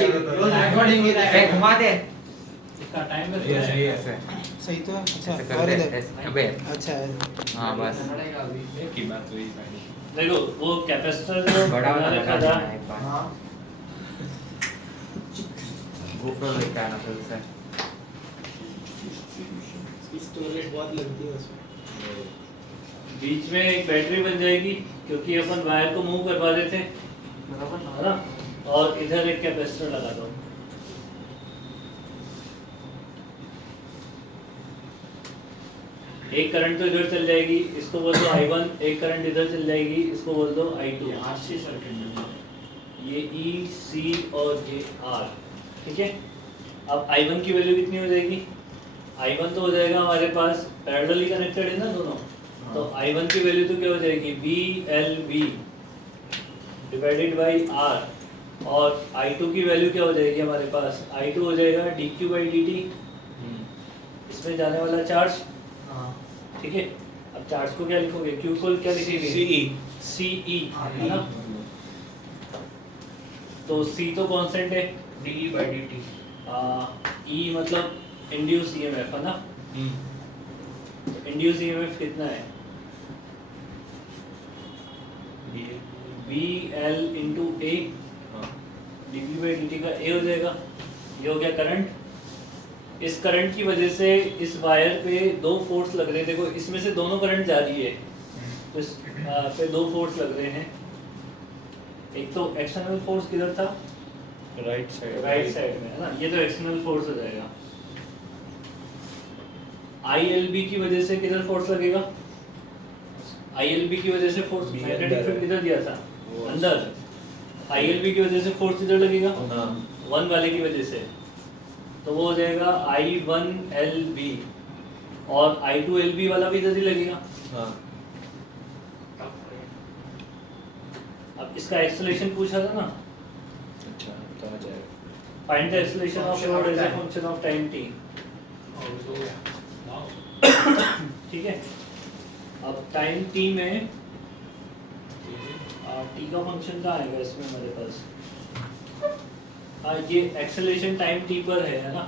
Recording घुमा दे इसका time ये सही है सही तो है। अच्छा ऐसे और कर इधर दे अबे अच्छा है। हाँ बस की बात हुई भाई। देखो वो कैपेसिटर जो बड़ा वाला मैंने लगा रखा था देना एक बार हाँ GoPro लेके आना फिर से स्टोरेज बहुत लगती है उसमें। बीच में एक बैटरी बन जाएगी क्योंकि अपन वायर को मूव करवा देते हैं बराबर है ना, और इधर एक कैपेसिटर लगा दो। एक करंट तो इधर चल जाएगी, इसको बोल दो I1, एक करंट इधर चल जाएगी, इसको बोल दो I2। आरसी सर्किट ये E, C और ये R, ठीक है। अब I1 की वैल्यू कितनी हो जाएगी? I1 तो हो जाएगा हमारे पास पैरेलली कनेक्टेड है ना दोनों, तो I1 की वैल्यू तो क्या हो जाएगी BLV डिवाइडेड बाई R, और I2 की वैल्यू क्या हो जाएगी हमारे पास? I2 हो जाएगा dq बाई dt, इसमें जाने वाला चार्ज, ठीक है। अब चार्ज को क्या लिखोगे? Q को क्या लिखेंगे? CE है ना, तो C तो कांस्टेंट है D by D T. E मतलब इंड्यूस EMF है ना, तो इंड्यूस EMF कितना है? BL into A dV by dt का A हो जाएगा। ये हो गया करंट। इस करंट की वजह से इस वायर पे दो फोर्स लग रहे हैं। देखो इसमें से दोनों करंट जा रही है, तो इस पे दो फोर्स लग रहे हैं। एक तो एक्सटर्नल फोर्स किधर था? राइट साइड में है ना, ये तो एक्सटर्नल फोर्स हो जाएगा। ILB की वजह से किधर फोर्स लगेगा? ILB की वजह से फोर्स मैग्नेटिक फील्ड किधर दिया था? अंदर। ILB की वजह से फोर्स किधर लगेगा? 1 वाले की वजह से, तो वो हो जाएगा I1LB, और I2LB वाला भी इधर ही लगेगा। अब इसका एक्सेलरेशन पूछा था ना, अच्छा तो आ जाएगा। Find the acceleration of rod as a function of time t, ठीक है। अब टाइम t में t का फंक्शन कहाँ आएगा इसमें हमारे पास? ये एक्सेलरेशन टाइम t पर है ना,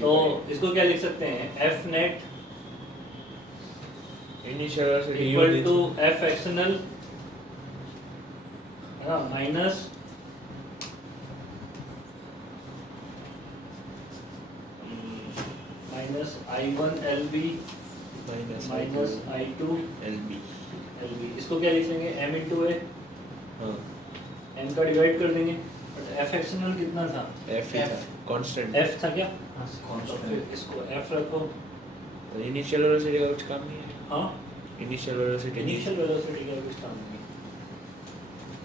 तो इसको क्या लिख सकते हैं? F net initial velocity equal to F external है ना, माइनस I1LB माइनस I2LB। इसको क्या लिख लेंगे? M इंटू A, M का डिवाइड कर देंगे। बट F एक्सटर्नल कितना था? F कांस्टेंट F था क्या? तो फिर इसको F रखो। तो इनिशियल वेलोसिटी का कुछ काम नहीं है। हाँ, इनिशियल वेलोसिटी इनिशियल वेलोसिटी का कुछ काम नहीं।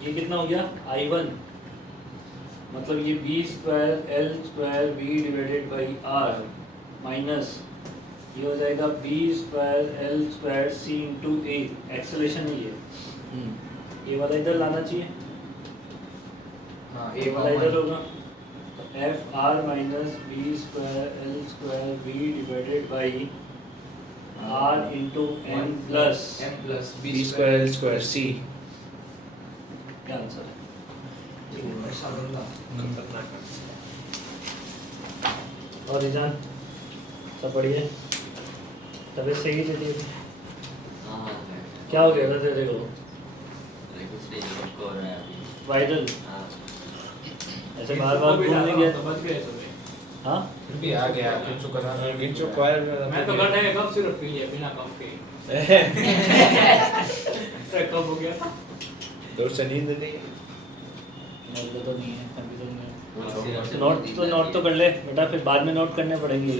ये कितना हो गया? I1 मतलब ये b square l square v divided by r minus ये हो जाएगा b square l square c into a, acceleration है ये वाला इधर लाना चाहिए। हाँ ये वाला इधर होगा, तो f r minus b square l square v divided by r into n plus b square l square c। क्या आंसर है? और रिजान सब बढ़िया? तबीयत सही चली? क्या हो गया था तेरे को? वायरल? ऐसे बार बार घूमने गया? हाँ भी आ गया किंचु का किंचु क्वायर मैं तो गड्ढे में कब सिर्फ पी लिया बिना कम के कब हो गया तो से नींद नहीं है। मेरे तो नहीं है अभी तो नहीं। नोट तो कर ले बेटा, फिर बाद में नोट करने पड़ेंगे।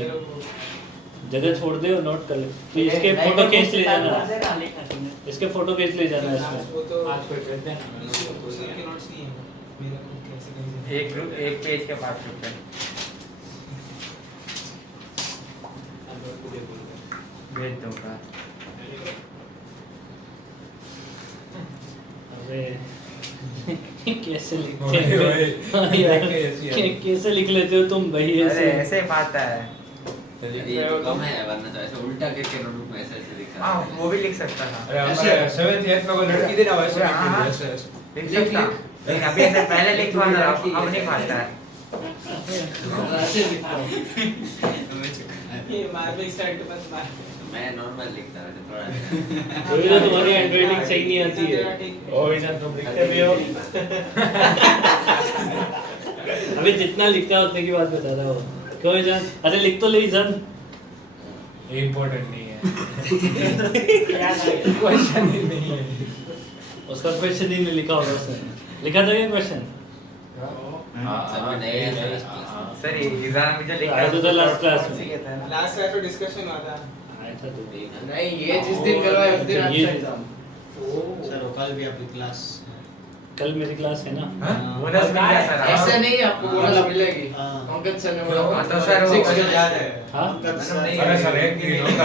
जगह छोड़ दे और नोट कर ले। तो इसके फोटो खींच ले जाना, इसके फोटो खींच ले जाना इसमें। आज कोई करते हैं ना उसके नोट्स नहीं है मेरा खुद कैसे करेंगे। एक पेज के 5 रुपए भेज दूंगा। अबे कैसे लिखते हो कैसे लिख लेते हो तुम भाई? अरे ऐसे बात है। ये तो कम है वरना तो ऐसे उल्टा करके नोटबुक में ऐसे ऐसे लिखा हाँ वो भी लिख सकता था। अरे हमारे 7th 8th में कोई लड़की देना वैसे हाँ, ऐसे लिख सकता। लेकिन अभी ऐसे पहले लिखवा था, अब नहीं पाता है। ऐसे लिखता हूँ ये मार्बल स्टाइल बस मार मैं नॉर्मल लिखता हूँ थोड़ा अभी तो तुम्हारी हैंडराइटिंग सही नहीं आती है। ओ ईशान तुम लिखते भी हो अभी जितना लिखता है उतने की बात बता रहा हो। क्यों ईशान? अरे लिख तो ले ईशान। ये इम्पोर्टेंट नहीं है क्वेश्चन ही नहीं है। उसका क्वेश्चन ही नहीं लिखा होगा उसने। लिखा था क्या क्वेश्चन? सब नहीं सर एग्जाम में जो लिखा आया तो था last class में। लास्ट क्लास में डिस्कशन हुआ था आया था तो। नहीं ये जिस दिन करवाए उस दिन ये- आपका एग्जाम सर कल भी आपकी क्लास कल मेरी क्लास है ना। बोनस मिल गया सर ऐसे नहीं आपको बोनस मिलेगी हाँ। पंकज सर ने तो सर वो याद है हाँ अरे सर एक दिन होता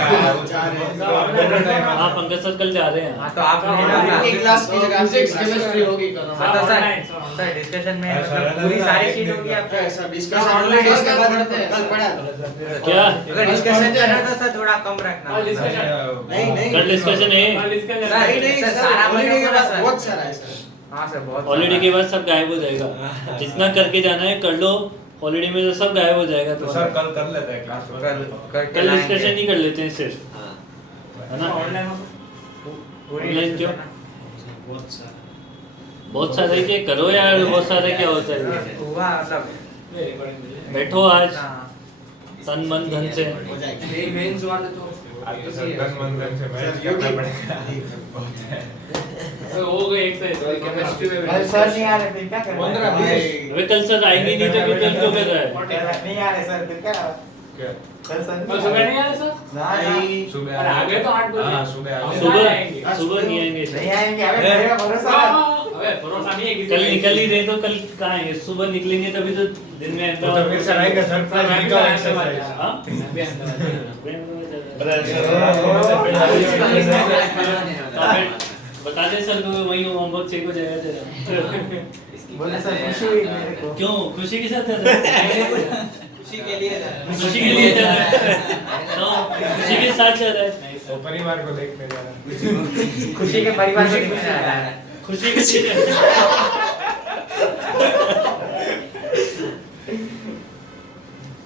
है हाँ पंकज सर कल जा रहे हैं। हाँ तो आप एक क्लास की जगह फिजिक्स केमिस्ट्री होगी करो हाँ तो सर डिस्कशन में सर, मतलब पूरी सारी चीज होगी आपका सर डिस्कशन ऑलरेडी इसके बाद कल पढ़ा क्या? अगर डिस्कशन करना तो सर थोड़ा कम रखना नहीं नहीं कल डिस्कशन है। नहीं नहीं सर, सर सारा ऑलरेडी के बाद सर। बहुत सारा है सर हाँ सर बहुत हॉलीडे के बाद सब गायब हो जाएगा। जितना करके जाना है कर लो। हॉलीडे में तो सब गायब हो जाएगा। तो सर कल कर लेते हैं क्लास कल डिस्कशन ही कर लेते हैं सिर्फ, है ना? ऑनलाइन क्यों? बहुत सारा बहुत सारे के करो यार। बहुत सारे क्या होता है? हुआ मतलब बैठो आज तन मन धन से। हो जाएगा ये मेंस वाले तो आज तो सर 10 मंथ से मैच करना पड़ेगा बहुत है हो गए एक से केमिस्ट्री में कल सर नहीं आ रहे फिर क्या करें 15 अबे कल सर आएंगे नहीं तो फिर कल क्यों कर रहा है? नहीं आ रहे सर फिर क्या क्या कल सर कल सुबह नहीं आए सर? नहीं सुबह अरे आगे तो 8 बजे। हाँ सुबह आगे सुबह आएंगे। सुबह नहीं आएंगे नहीं सर। आएंगे हमें मेरा भरोसा है अबे भरोसा नहीं है किसी कल निकल ही रहे तो कल कहाँ आएंगे? सुबह निकलेंगे तभी तो दिन में तो फिर सर आएंगे सर मैं भी का आने एक्सरसाइज वाला हाँ? मैं भी आने वाला बता दे सर को वही होमवर्क चेक हो जाएगा तेरा। बोले सर खुशी हुई मेरे को क्यों? खुशी के साथ जाना है? खुशी के लिए था खुशी के लिए जाना है तो खुशी के साथ जा रहा है। वो परिवार को देखने जा रहा है खुशी के परिवार को देखने आ रहा है खुशी के साथ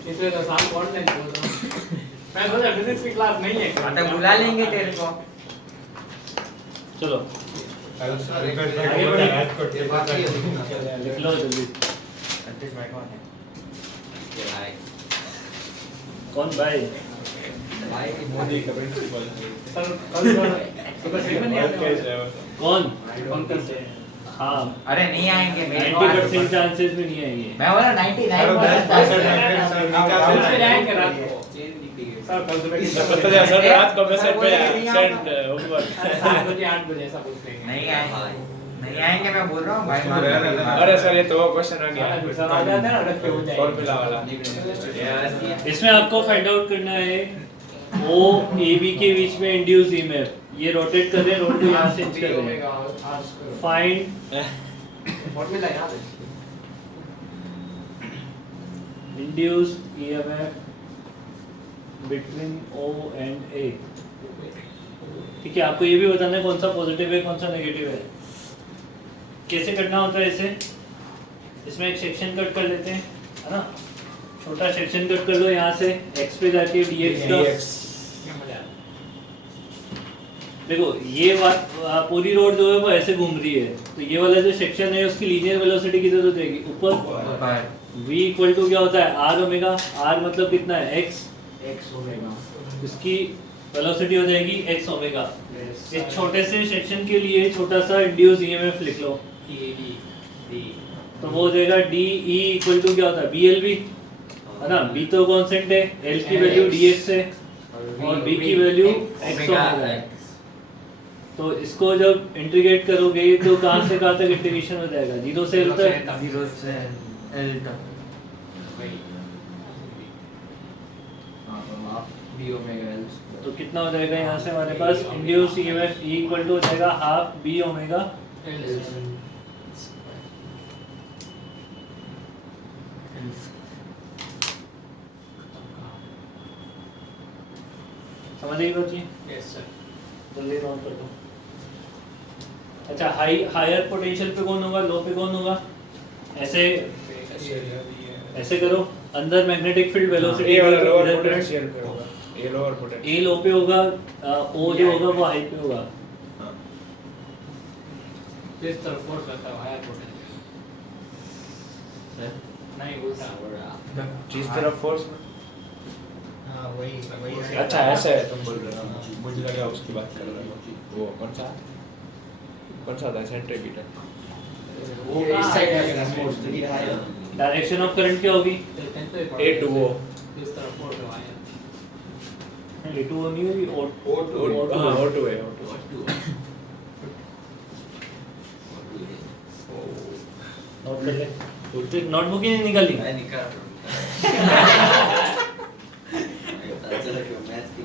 इसलिए तो शाम को ऑनलाइन बोल रहा हूं। मैं सोचा फिजिक्स की क्लास नहीं है तो बुला लेंगे तेरे को चलो कल रिक्वेस्ट आगे बढ़े। राजकोट के बाद लिख लो जल्दी। सतीश भाई कौन है कौन भाई? मोदी का प्रिंसिपल सर कल सुबह 7 नहीं आते कौन? पंकज से हाँ अरे नहीं आएंगे मेरे को 90% चांसेस में नहीं आएंगे। मैं बोला 99% कल से जाएंगे रात को सर कल सुबह की पता है सर रात को मैसेज पे सेंड होगा 7 बजे 8 बजे ऐसा कुछ लेंगे नहीं आएंगे नहीं आएंगे मैं बोल रहा हूँ भाई अरे सर ये तो क्वेश्चन आ गया सर आ जाते हैं ना रख के हो जाएंगे फॉर्मूला वाला इसमें आपको फाइंड आउट करना है ओ ए बी के बीच में इंड्यूस ईएमएफ। ये रोटेट कर रहे हैं, रोड को यहाँ से कर रहे हैं। फाइंड फॉर्मूला याद है induced EMF between O and A. ठीक है, आपको ये भी बताना है कौन सा पॉजिटिव है कौन सा नेगेटिव है। कैसे करना होता है इसे? इसमें एक सेक्शन कट कर लेते हैं, है ना? छोटा सेक्शन कट कर लो यहाँ से x पे जाके dx का। देखो ये पूरी रोड जो है वो ऐसे घूम रही है, तो ये वाला जो सेक्शन है उसकी लीनियर वेलोसिटी किधर हो जाएगी? ऊपर। v इक्वल टू क्या होता है? r omega. r मतलब कितना है? x omega. इसकी वेलोसिटी हो जाएगी x ओमेगा। इस छोटे से सेक्शन के लिए छोटा सा इंड्यूस ईएमएफ लिख लो, तो वो हो जाएगा d e इक्वल टू क्या होता है? blv, है ना? b तो कांस्टेंट है, l की वैल्यू dx है और b की वैल्यू x ओमेगा है। तो इसको जब इंटीग्रेट करोगे तो कहां से कहां तक इंटीग्रेशन हो जाएगा? 0 से l तक। 0 से l तक b ओमेगा l तो कितना हो जाएगा यहाँ से हमारे पास? Induced EMF E equal to हो जाएगा हाफ b ओमेगा। समझ गई बात जी? यस सर जल्दी नोट कर दो। अच्छा, हायर पोटेंशियल पे कौन होगा, लो पे कौन होगा? ऐसे करो, अंदर मैग्नेटिक फील्ड वेलोसिटी ये वाला इधर लोअर करंट पोटेंशियल पे होगा, ये लोअर पोटेंशियल। ए लो पे होगा, ओ जो होगा वो हाई पे होगा। इस तरफ फोर्स करता है हायर पोटेंशियल नहीं उल्टा जिस तरफ फोर्स में। हाँ वही वही है। अच्छा ऐसा है तुम बोल रहे हो, मुझे लगा उसकी बात कर रहे हो। वो कौन सा था सेंट्रीपिटल? वो ये इस साइड लगेगा फोर्स तो ये है। डायरेक्शन ऑफ करंट क्या होगी? ए टू ओ इस तरफ फोर्स करवाएं ए टू ओ नहीं होगी, ओ हाँ ओ टू है ओ टू। नोट कर ले। तो नोटबुक ही नहीं निकाली। मैं निकाल रहा चलो कि मैथ्स की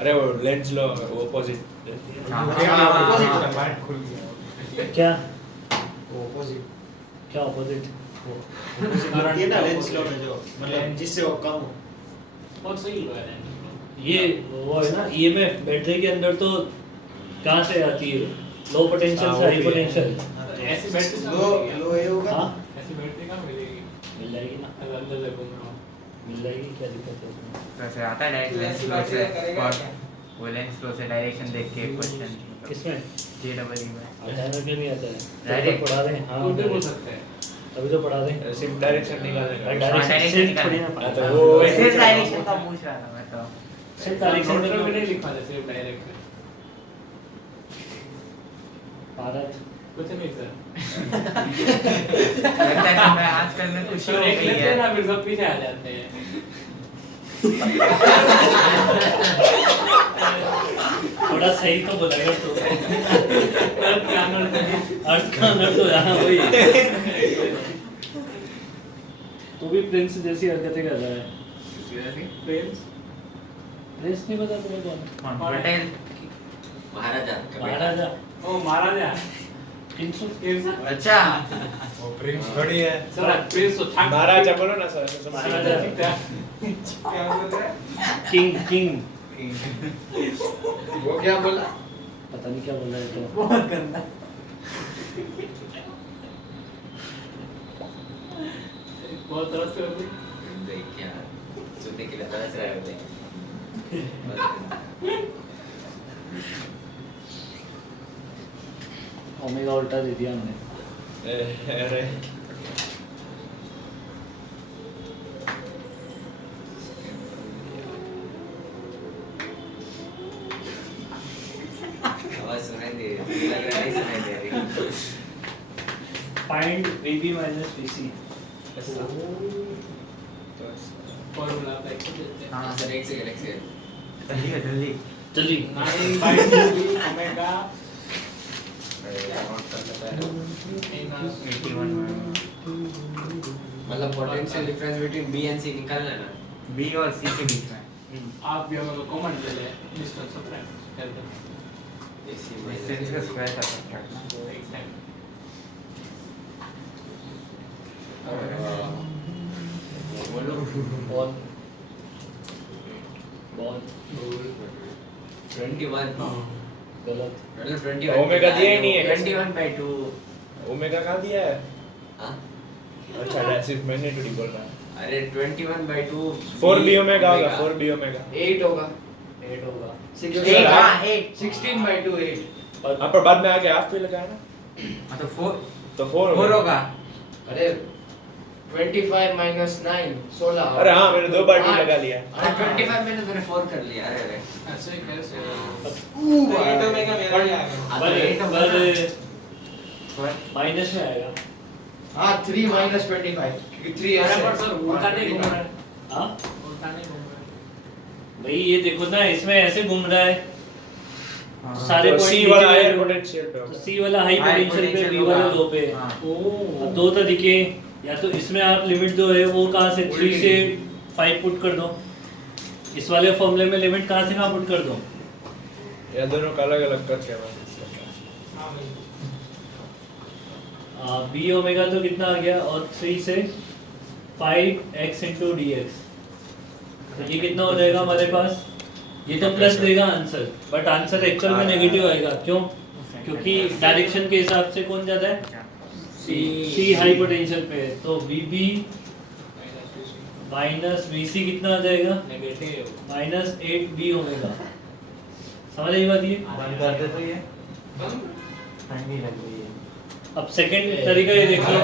अरे वो लेंस लो वो अपोजिट रहती है। ऑपोजिट का पार्ट खुल गया। क्या वो ऑपोजिट क्या ऑपोजिट? ये ना लेंस लो में जो मतलब जिससे वो कम हो। बहुत सही हुआ है ये वो है ना ईएमएफ बैटरी के अंदर तो कहाँ से आती है? लो पोटेंशियल से हाई पोटेंशियल। ऐसी बैटरी लो लो ये होगा। हाँ ऐसी बैटरी कहाँ मिलेगी मिल जाएगी ना, अगर अंदर से घूम रहा हूँ मिल जाएगी, क्या दिक्कत है उसमें? वैसे आता है डायरेक्ट लेंस फ्लो से वो लेंस फ्लो से डायरेक्शन देख के क्वेश्चन किसमें जेडब्ल्यू में आता है ना? क्यों नहीं आता है? Direct पढ़ा दें। हाँ उल्टे बोल सकते हैं अभी तो पढ़ा दें। सिर्फ डायरेक्शन निकालने का। डायरेक्शन थोड़ी ना हाँ, तो पढ़ा। वो सिर्फ डायरेक्शन का पूछ रहा था मैं तो सिर्फ डायरेक्शन नोट में में नहीं लिखा था सिर्फ डायरेक्ट में भारत कुछ नहीं सर लगता है कि मैं आजकल में खुशी हो तो एक गई लेते है हैं ना फिर सब पीछे आ जाते हैं थोड़ा सही तो बोलेगा तो। अर्थ का आनंद अर्थ का अंदर तो यहाँ वही। तू भी प्रिंस जैसी हरकतें कर रहा है। प्रिंस प्रिंस नहीं पता तुम्हें कौन है? कौन पटेल महाराजा महाराजा ओ महाराजा किंसु। अच्छा वो प्रिंस थोड़ी है। सर प्रिंस तो ठाक महाराजा बोलो ना सर। महाराजा। क्या बोल रहे हैं किंग किंग वो क्या बोला? पता नहीं क्या बोल रहा है तो। बहुत गंदा बहुत तरह से होती क्या सुनने के लिए तरस रहे होते ओमेगा उल्टा दे दिया हमने। अरे आवाज सुनाई दे रही लग रहा है नहीं सुनाई दे रही find VB minus VC। Formula apply कर देते हैं हाँ सर एक सेकंड जल्दी है जल्दी जल्दी 9/2 ओमेगा 81 मतलब potential difference between B and C निकालना है ना बी और सी के बीच में आप भी हमें कॉमन ले ले डिस्टेंस सब्ट्रैक्ट कर दो डिस्टेंस का स्क्वायर का सब्ट्रैक्ट ना एक टाइम बोलो बॉल बॉल 21 गलत। मतलब 21 ओमेगा दिया ही नहीं है। 21/2 ओमेगा कहाँ दिया है? हाँ अच्छा सिर्फ मैग्नेटिक बोल रहा है। अरे 21/2 4b ओमेगा होगा 4b ओमेगा 8 होगा। 8 होगा। 8 हाँ 8 16/2 8। हाँ पर बाद में आके हाफ भी लगाया ना हाँ तो 4 तो 4 होगा अरे 25 minus 9 16। अरे हाँ मैंने 2 बार 2 लगा लिया। अरे 25 मैंने 4 कर लिया अरे अरे ऐसे कैसे एट ओमेगा मेरा ही आ गया। हाँ, तो पर 8 पर माइनस में आएगा। हाँ 3 minus 25 क्योंकि 3 अरे ऐसे पर सर उल्टा नहीं घूम रहा है हाँ उल्टा नहीं घूम रहा है भाई ये देखो ना, इसमें ऐसे घूम रहा है सारे तो पॉइंट सी नीचे वाला में हायर जो- पोटेंशियल पे तो होगा। सी वाला हाई पोटेंशियल पे, बी वाला लो पे। हाँ अब दो तरीके, या तो इसमें आप लिमिट जो है वो कहाँ से 3 से 5 पुट कर दो, इस वाले फॉर्मूले में लिमिट कहाँ से कहाँ पुट कर दो। या दोनों का अलग अलग करके बस बी ओमेगा तो कितना आ गया, और 3 से 5x into dx, तो ये कितना हो जाएगा हमारे पास, ये तो प्लस देगा आंसर, बट आंसर एक्चुअल में नेगेटिव आएगा। क्यों? क्योंकि डायरेक्शन के हिसाब से कौन ज्यादा है, सी हाई पोटेंशियल पे है, तो VB माइनस VC कितना आ जाएगा? Negative minus 8B omega. समझ आई बात ये? बंद कर दे तो ये ठंडी लग रही है। अब सेकंड तरीका ये देख लो,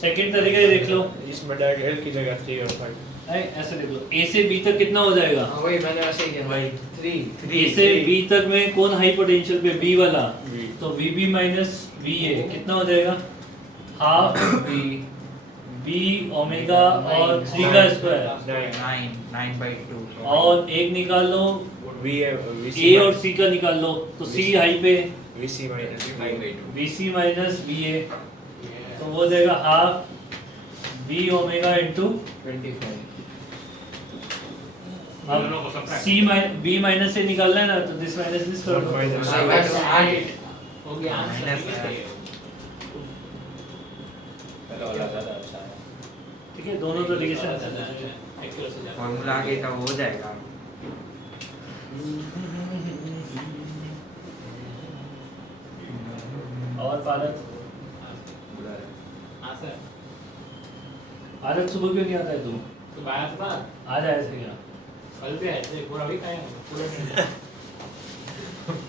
सेकंड तरीका ये देख लो, इसमें डायरेक्ट एल की जगह 3 और 5 नहीं ऐसे देख लो, A से B तक कितना हो जाएगा? हाँ वही मैंने ऐसे ही किया वही 3 A से B तक में कौन हाई पोटेंशियल पे? B वाला। V। तो VB माइनस VA कितना हो जाएगा? हाफ B ओमेगा और 3 का स्क्वायर, 9/2 और एक निकाल लो V है A और C का निकाल लो, तो C हाई पे VC minus 5/2 VC minus VA, तो वो हो जाएगा हाफ B ओमेगा इंटू 25 अब B माइनस से निकालना है ना, तो दिस माइनस दिस कर दो, माइनस 8 हो गया पहला वाला ज्यादा अच्छा है। ठीक है, दोनों तरीके से आता है। फॉर्मूला आगे का हो जाएगा। और पारत हां सर पारत सुबह क्यों नहीं आता है तू? तो बात था आ जा ऐसे क्या? कल भी ऐसे पूरा वीक आया पूरा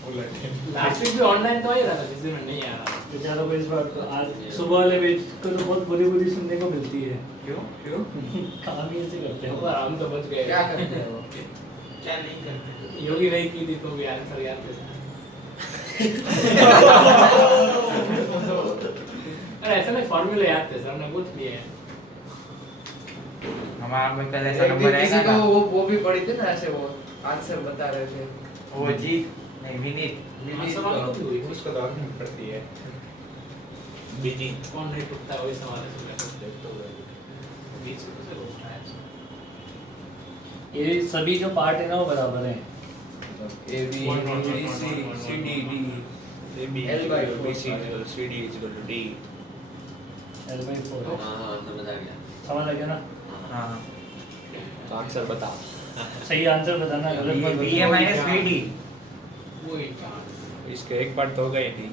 उलट लास्ट वीक भी ऑनलाइन तो आ ही रहा था, जिस दिन मैं नहीं आ रहा था। बेचारों को इस बार तो आज सुबह वाले बेच को तो बहुत बुरी बुरी सुनने को मिलती है। क्यों काम ही ऐसे करते हैं। पर हम तो बच गए। क्या करते हैं वो? क्या नहीं करते? योगी नहीं की थी तो भी आंसर याद थे। अरे ऐसा नहीं, फॉर्मूला याद थे सर, हमने पूछ लिए हैं। हमारा में कल ऐसा एक दिन नंबर किसी आएगा को ना, वो भी पढ़ी थी ना, ऐसे वो आंसर बता रहे थे। वो जीत नहीं विनीत विनीत सवाल को- तो हुई थी। उसको तो आंखों में पड़ती है बीजी कौन नहीं टूटता वही सवाल है, सुन सकते तो बीच में से रोकना है। ये सभी जो पार्ट है ना वो बराबर हैं। A B B C C D D AB L by 4 BC CD D L/4 हाँ समझ आ गया। समझ आ गया ना? हाँ तो आंसर बता सही आंसर बताना, गलत मत बी ए माइनस बी डी वही कहां इसके एक बार तो हो गई थी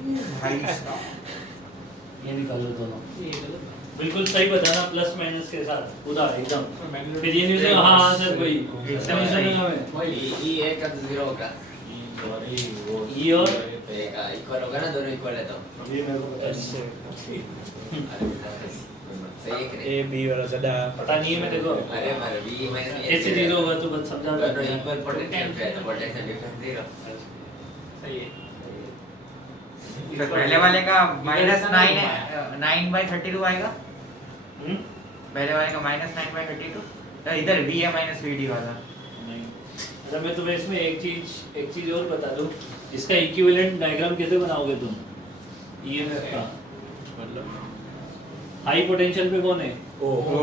ये निकाल लो दोनों। ये गलत बिल्कुल सही बताना, प्लस माइनस के साथ पूरा एकदम। है। फिर ये नहीं होगा हाँ हाँ सर भाई समझ सुनेगा मैं। वही ई एक का तो जीरो होगा। ई और तो एक का इक्वल होगा ना, दोनों इक्वल है तो। ये मेरे को पता नहीं। सही है कि नहीं? ए बी वाला ज्यादा पता नहीं है, मैं देखो अरे हमारे बी माइनस ऐसे जीरो होगा तो बस समझा दोनों इक्वल पोटेंशियल पे है तो पोटेंशियल डिफरेंस जीरो। सही है। तो पहले वाले का माइनस 9/32 आएगा, हम्म? पहले वाले का माइनस 9/32, तो इधर बी ए माइनस बी डी वाला नहीं। अच्छा मैं तुम्हें इसमें एक चीज और बता दूं, इसका इक्विवेलेंट डायग्राम कैसे बनाओगे तुम? ईएमएफ का मतलब हाई पोटेंशियल पे कौन है? ओ ओ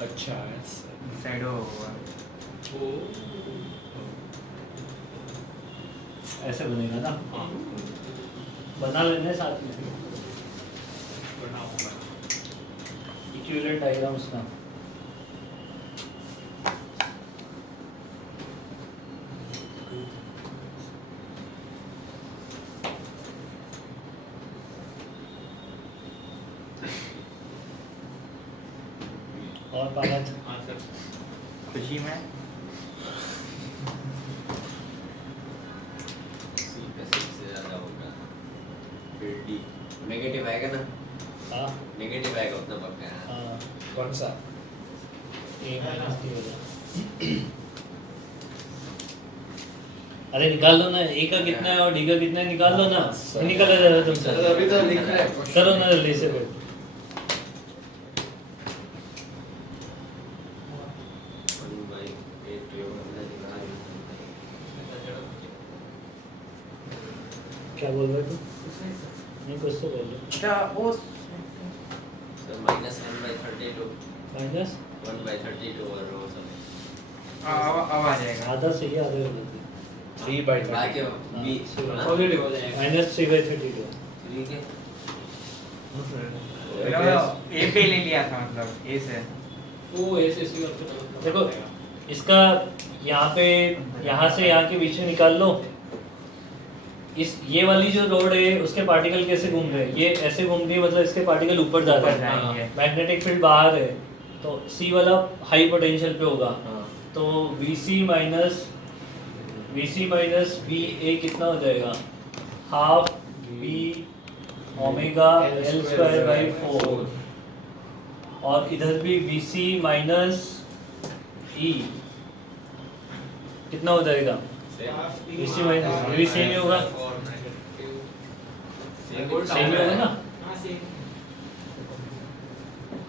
अच्छा है शैडो होगा। वो ऐसे बनेगा ना, हाँ बना लेने साथ में बनाओ। इक्विवेलेंट डायग्राम उसका। और पारत हाँ सर खुशी में सी पे सबसे ज्यादा होगा। फिर डी नेगेटिव आएगा ना, हाँ नेगेटिव आएगा उतना पक्का है। हाँ कौन सा ए माइनस डी होगा। अरे निकाल लो ना, ए का कितना है और डी का कितना है निकाल लो ना, निकाला जा रहा है तुमसे। अभी तो लिख रहे हैं। करो ना जल्दी से फिर। क्या बोल रहे तू? नहीं कुछ तो बोल रहे। अच्छा वो सर माइनस 1/32 माइनस 1/32 और वो सब अब आ जाएगा। आधा सही है आधा गलत है। 3/30 बाकी बी पॉजिटिव हो जाएगा। माइनस 3/32। ठीक है। ए पे ले लिया था, मतलब ए से वो ऐसे सी और फिर देखो इसका यहाँ पे यहाँ से यहाँ के बीच में निकाल लो। ये वाली जो रोड है उसके पार्टिकल कैसे घूम रहे हैं, ये ऐसे घूम रही है, मतलब इसके पार्टिकल ऊपर जा ऊपर रहे हैं, जाएंगे। मैग्नेटिक फील्ड बाहर है, तो सी वाला हाई पोटेंशियल पे होगा, तो VC माइनस VA कितना हो जाएगा, half B omega L square by 4, और इधर भी VC माइनस E कितना हो जाएगा, VC माइनस भी सेम ही होगा, सेम ही होगा ना, हाँ same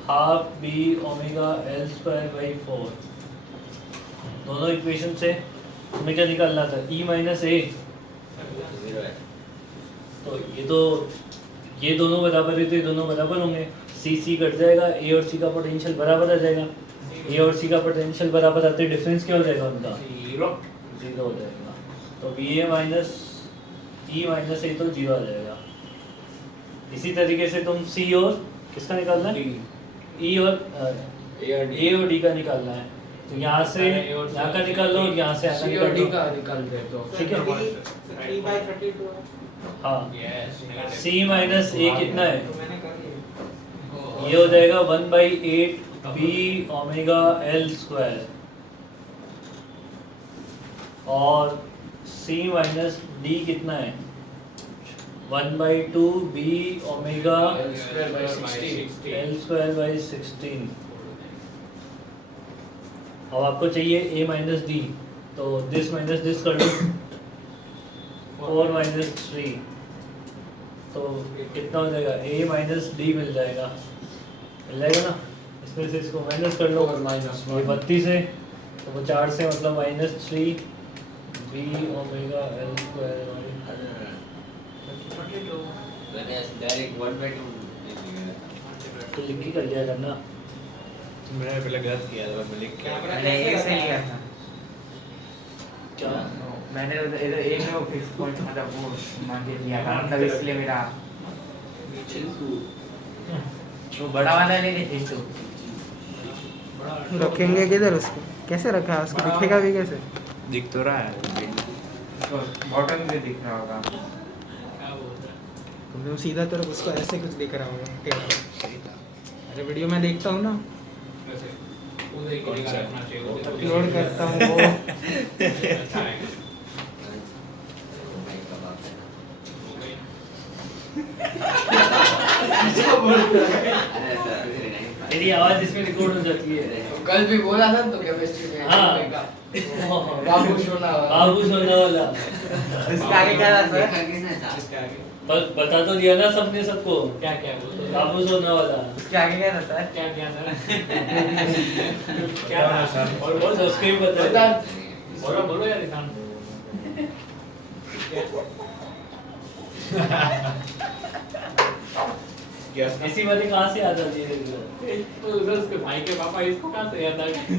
half B omega L square by 4, दोनों इक्वेशन से हमें क्या निकालना था, E माइनस A, तो ये दोनों बराबर है, तो ये दोनों बराबर होंगे, C कट जाएगा, A और C का पोटेंशियल बराबर आ जाएगा, A और C का पोटेंशियल बराबर आते ही डिफरेंस क्या हो जाएगा उनका, 0 हो जाएगा, तो VA minus E minus A तो 0 आ जाएगा। इसी तरीके से तुम C और किसका निकालना है, E और A और D का निकालना है, तो यहाँ से यहाँ का निकाल लो, यहाँ से आना निकाल लो, निकाल दे तो ठीक है। 3/32 है हाँ, यस C माइनस A कितना है, तो मैंने कर लिया ये हो जाएगा 1/8 B ओमेगा L स्क्वायर, और C माइनस D कितना है, 1/2 B omega L square by 16 L square by 16। अब आपको चाहिए A माइनस D, तो दिस माइनस दिस कर लो, 4 माइनस 3, तो कितना हो जाएगा, A माइनस D मिल जाएगा ना, इसमें से इसको माइनस कर लो, 4 minus ये 32 है, तो वो 4 से मतलब minus 3 B omega L square by, direct 1/2 तो लिख के कर लिया करना, मैंने पहले गलत किया था, मैं लिख के मैंने एक से लिया था, क्या मैंने इधर एक में फिक्स पॉइंट मतलब वो मान के लिया था, मतलब इसलिए मेरा वो बड़ा वाला ले ली थी तो रखेंगे किधर उसको, कैसे रखा है उसको, दिखेगा भी कैसे, दिख तो रहा है। बॉटम में दिख रहा होगा, तुम सीधा तरफ उसको ऐसे कुछ दिख रहा होगा टेढ़ा, अरे वीडियो में देखता हूँ ना, अपलोड करता हूँ वो तेरी आवाज इसमें रिकॉर्ड हो जाती है, कल भी बोला था तो केमिस्ट्री में हाँ। बाबू सोना बाबू सोना वाला, उसके आगे क्या था सर, बस बता तो दिया ना सबने सबको, क्या क्या बोल बाबू सोना वाला, उसके आगे क्या था सर, क्या क्या था क्या और बहुत उसके भी बता बता, बोलो बोलो यार इंसान क्या ऐसी बातें कहाँ से याद आती है तेरे को? उधर उसके भाई के पापा, इसको कहाँ से याद आ गया,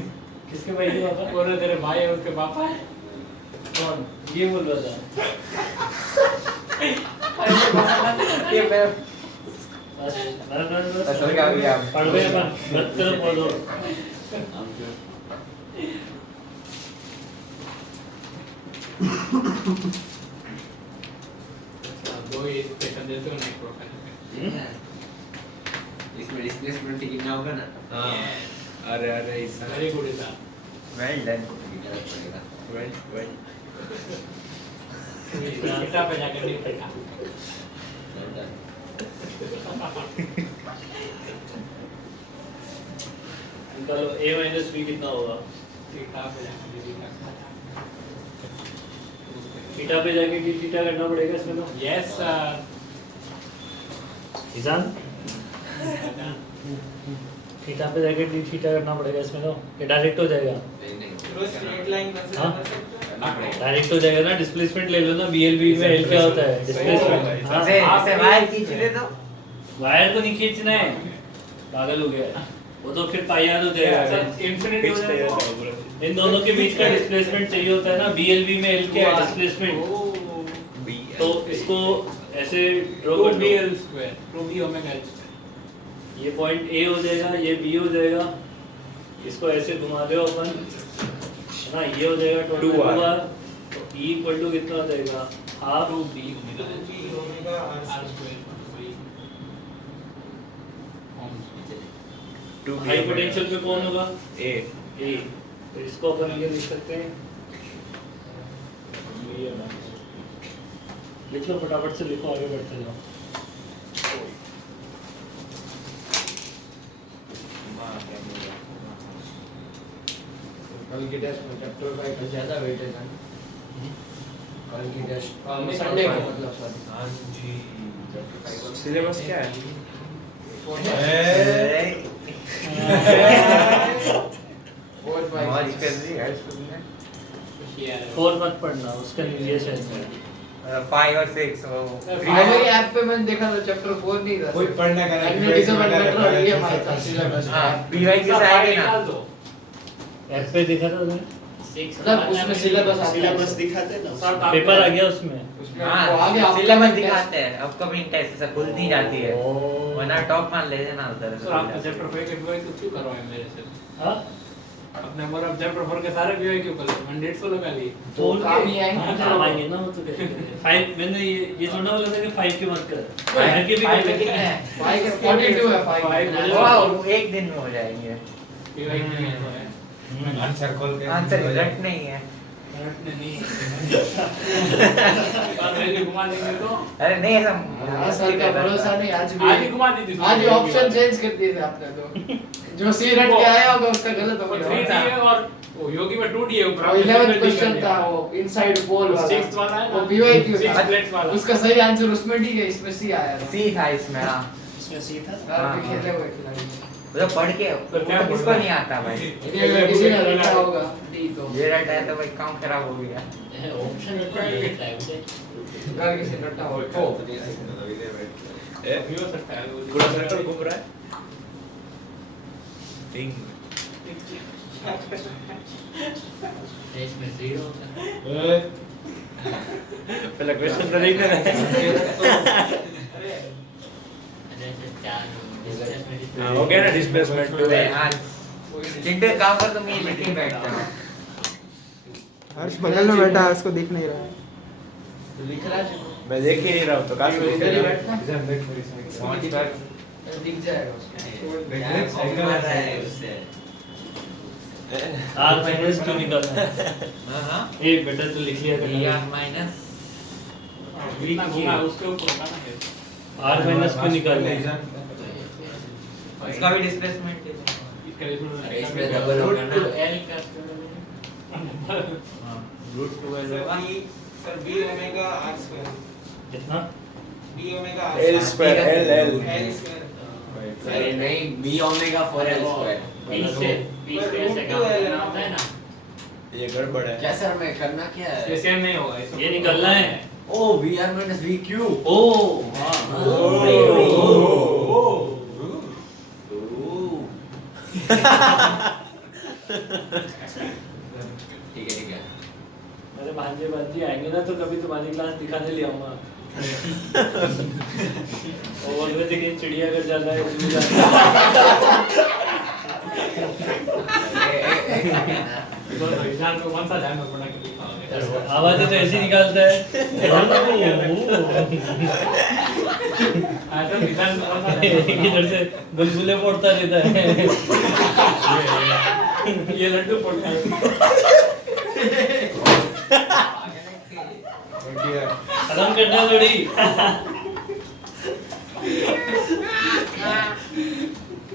किसके भाई के पापा, बोलो तेरे भाई है उसके पापा है, कौन ये बोल रहा था, ये मैं बस बस हो गया अभी आप पढ़ गए अपन मत करो पढ़ो, दो ही इक्वेशन देते हो ना एक प्रोफाइल इसमें डिस्प्लेसमेंट कितना होगा ना, हाँ अरे अरे ऐसा वेरी गुड इंसान वेल डन, वेल वेल बेटा पे जाकर नहीं पढ़ा निकालो A माइनस B कितना होगा, बेटा पे जाकर नहीं पढ़ा थीटा पे जाके d थीटा करना पड़ेगा इसमें तो, यस सर ईशान थीटा पे जाके d थीटा करना पड़ेगा इसमें तो, ये डायरेक्ट हो जाएगा, स्ट्रेट लाइन हाँ डायरेक्ट हो जाएगा ना, डिस्प्लेसमेंट ले लो ना, BLB में L क्या होता है, डिस्प्लेसमेंट, इसे इसे वायर खींच ले तो वायर को नहीं खींचना है, पागल हो गया, वो तो फिर पाई याद हो जाएगा, इंफिनिटी हो जाएगा इन दोनों के बीच का डिस्प्लेसमेंट चाहिए होता है ना, BLB में L क्या है डिस्प्लेसमेंट, तो इसको ऐसे ड्रॉ कर लो, 2BL square 2B omega L ये पॉइंट A हो जाएगा, ये B हो जाएगा, इसको ऐसे घुमा दो अपन, है ना, ये हो जाएगा 2 2R, तो E इक्वल टू कितना हो जाएगा, half to B omega omega R R square वही टू हाई पोटेंशियल पे कौन होगा ए ए। तो इसको अपन ये लिख सकते हैं, लिख लो फटाफट से, लिखो आगे बढ़ते जाओ। कल की टेस्ट में चैप्टर 5 का ज्यादा वेटेज है। कल की टेस्ट संडे को मतलब सॉरी। हाँ जी सिलेबस क्या है मौज कर रही है स्कूल में। 4 मत पढ़ना, उसका ये शायद है 5 और 6 वो हमारी ऐप पे मैंने देखा था चैप्टर 4 नहीं था। कोई पढ़ने का नहीं, मैग्नेटिज्म एंड मेट्रो ये हमारे साथ सिलेबस हाँ है। पीवाई के साथ आएंगे ना। ऐप पे देखा था तुमने? मतलब उसमें सिलेबस आता है। सिलेबस दिखाते हैं ना। पेपर आ गया उसमें। उसमें वो हाँ आगे सिलेबस दिखाते हैं, अपकमिंग टेस्ट से खुलती जाती है, वरना टॉप मान लेते ना उधर। सर आप चैप्टर 5 के बीवाई तो क्यों करवाए मेरे से? हां अपने मोर अब चैप्टर 4 के सारे बीवाई क्यों कर मैंडेट फॉलो कर लिए? तो काम ही आएंगे। काम आएंगे ना वो तो। 5 मैंने ये थोड़ा बोला था कि 5 के मत कर, 5 के भी कर लेते हैं। 5 के 42 है 5। वाह एक दिन में हो जाएंगे। बीवाई नहीं है तो है आंसर खोल के आंसर रिजल्ट नहीं है। रटने नहीं और पहले घुमा देंगे तो अरे नहीं ऐसा हां सर का भरोसा नहीं आज भी। आज ही घुमा दी थी आज ही ऑप्शन चेंज कर दिए थे आपने तो। जो सी रट के आया होगा उसका गलत हो वो गया। 3 डी है और वो योगी में 2 डी है ऊपर। और 11th क्वेश्चन था वो इनसाइड पोल वाला। 6th वाला है ना, वो बीवाईक्यू 6 था। प्लेट्स वाला। उसका सही आंसर उसमें डी है, इसमें सी आया था। सी था इसमें। हाँ इसमें सी था। आप भी खेले हुए खिलाड़ी। वो पढ़ के तो क्या वो किसको बोल रहा नहीं आता भाई। ये किसी ने रखा होगा डी तो। ये रटा है तो भाई काम खराब हो गया। ऑप्शन रखा है घर किसी ने रखा होगा। ए भी हो सकता है वो। पूरा सर्कल घूम रहा है टिंग इसमें 0 होता है। पहला क्वेश्चन तो देखना है जैसे 4 हाँ, हो गया ना डिस्प्लेसमेंट टू हाँ चिंटू एक काम कर, तुम ये लिख के बैठ जाओ। हर्ष बगल में बैठा है, उसको दिख नहीं रहा है। तो लिख रहा है मैं देख ही नहीं रहा हूँ तो काफी इधर ही बैठना पहुंच कर दिख जाएगा उसमें। आर माइनस क्यों निकालना है? हाँ ए बेटा तो लिख लिया बी करना। आर माइनस इतना घुमा उसके ऊपर होगा ना फिर। आर माइनस क्यों निकालना है? इसका भी डिस्प्लेसमेंट है। इसका इसमें डबल होगा ना। एल का रूट 12 होगा। Sir B omega R square. कितना? B omega L square L L L square. अरे नहीं B omega 4l square. B से काम करना होता है ना। ये गड़बड़ है क्या सर मैं करना क्या है? ये सेम नहीं होगा इसमें। ये निकालना है। ओ vr minus vq। ओ हां ठीक है। मेरे भांजे भांजी आएंगे ना तो कभी तुम्हारी क्लास दिखाने ले आऊंगा। और बोल रहे थे कि चिड़ियाघर जाना है, जू जाना तो ध्यान को कौन सा ध्यान में पड़ा कि दिखाओगे? है। आवाजें तो ऐसी निकालता है। तो ध्यान में कौन सा ध्यान में इधर से बुलबुले फोड़ता रहता है। ये लड्डू पड़ता है। खत्म करना थोड़ी।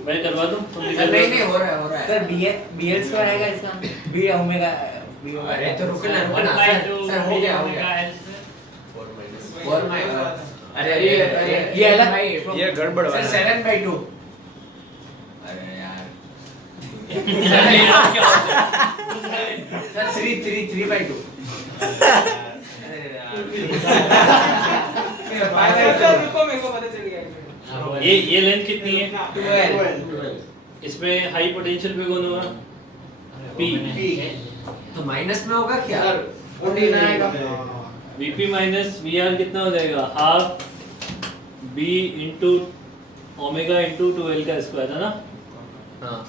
मैं करवा दूं तुम निकाल। नहीं हो रहा है। सर बी एल स्क्वायर आएगा इसका, बी ओमेगा बी अरे तो रुकना सर हो गया 4 अरे ये अलग ये गड़बड़ वाला है। 7/2। अरे यार सर 3/2। रुको मेरे को पता चल गया। ये लेंथ कितनी है? 12 इसमें हाई पोटेंशियल पे कौन होगा? पी। तो माइनस में होगा क्या? सर 14 आएगा। Vp माइनस Vr कितना हो जाएगा? Half B into omega into 2L का स्क्वायर है ना? हाँ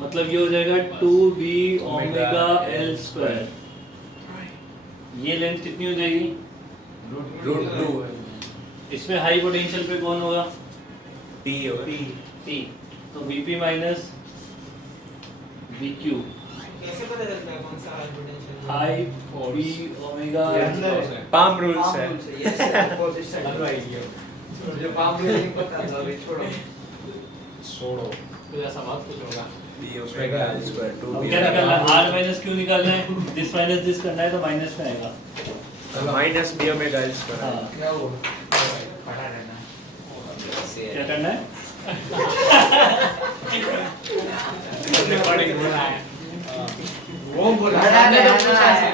मतलब ये हो जाएगा 2B ओमेगा L स्क्वायर। ये लेंथ कितनी हो जाएगी? √2 इसमें हाई पोटेंशियल पे कौन होगा? P होगा P। तो Vp माइनस VQ कैसे पता चलता है कौन सा high potential? High B omega palm rules है जो पाम रूल नहीं पता था अभी छोड़ो। छोड़ो कुछ ऐसा बात कुछ होगा B ओमेगा L स्क्वायर 2 अब क्या निकालना है? R माइनस Q निकालना है, दिस माइनस दिस करना है तो माइनस में आएगा। Minus B omega L square हाँ क्या हुआ? पढ़ा रहना क्या करना है? रिकॉर्डिंग बोला है वो बोला हटाने मैंने दो, तो पूछा है।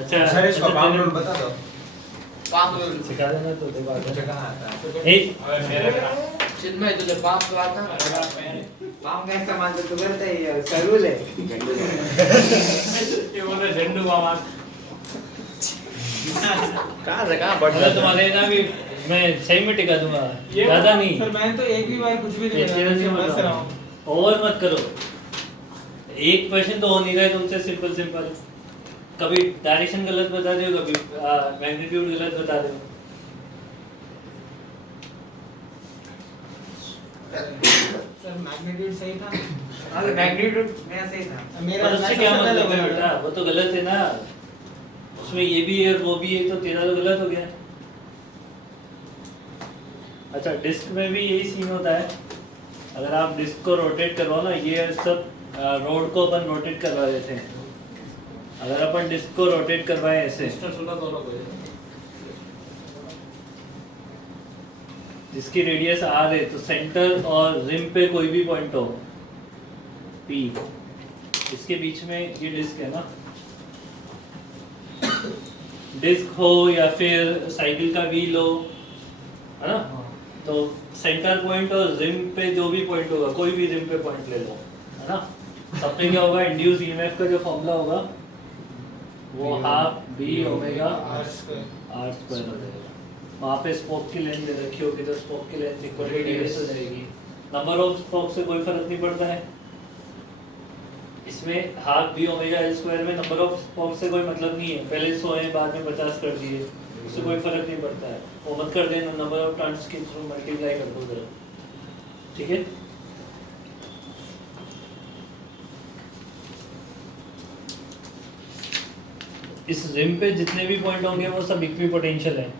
अच्छा सर इसका अच्छा, पाम तेरे- रूल बता दो। पाम रूल सिखा देना तो देखो आता मुझे है। कहाँ आता है? एक और मेरे चिन्मय तुझे पाम तो आता? पाम का इस्तेमाल तो तू करता ही है, उसका रूल है। ये बोल रहे झंडू मामा कहां से कहां बढ़ मतलब तुम्हारे ना भी मैं सही में टिका दूंगा, ज्यादा नहीं। सर मैंने तो एक भी बार कुछ भी नहीं ये बताया, नहीं बस बोल रहा रहा हूँ। हूँ। ओवर मत करो। एक क्वेश्चन तो हो नहीं रहा है तुमसे, सिंपल सिंपल। कभी डायरेक्शन गलत बता दो, कभी मैग्नीट्यूड गलत बता दो। सर मैग्नीट्यूड सही था। हाँ तो मैग्नीट्यूड मेरा सही था। मेरा पर उससे क्या मतलब है बेटा? वो तो गलत है ना, उसमें ये भी है और वो भी है, तो तेरा तो गलत हो गया। अच्छा, डिस्क में भी यही सीन होता है। अगर आप डिस्क को रोटेट करवाओ ना, ये सब रोड को अपन रोटेट करवा देते हैं। अगर अपन डिस्क को रोटेट करवाए ऐसे, जिसकी रेडियस r है, तो सेंटर और रिम पे कोई भी पॉइंट हो P, इसके बीच में ये डिस्क है ना, डिस्क हो या फिर साइकिल का व्हील हो, है ना, तो सेंटर पॉइंट और रिम पे जो भी पॉइंट होगा, कोई भी रिम पे पॉइंट ले लो, है ना, सब पे क्या होगा? इंड्यूस ईएमएफ का जो फॉर्मूला होगा वो half B omega R square. R square हो जाएगा। वहाँ पे स्पोक की लेंथ दे रखी होगी तो स्पोक की लेंथ इक्वल टू रेडियस हो जाएगी। नंबर ऑफ स्पोक से कोई फर्क नहीं पड़ता है। इसमें half B omega L square में नंबर ऑफ स्पोक से कोई मतलब नहीं है। पहले 100 है, बाद में 50 कर दिए, उससे कोई फर्क नहीं पड़ता है। वो मत कर देना, नंबर ऑफ टर्न्स के थ्रू मल्टीप्लाई कर दो जरा, ठीक है। इस रिम पे जितने भी पॉइंट होंगे वो सब इक्वी पोटेंशियल है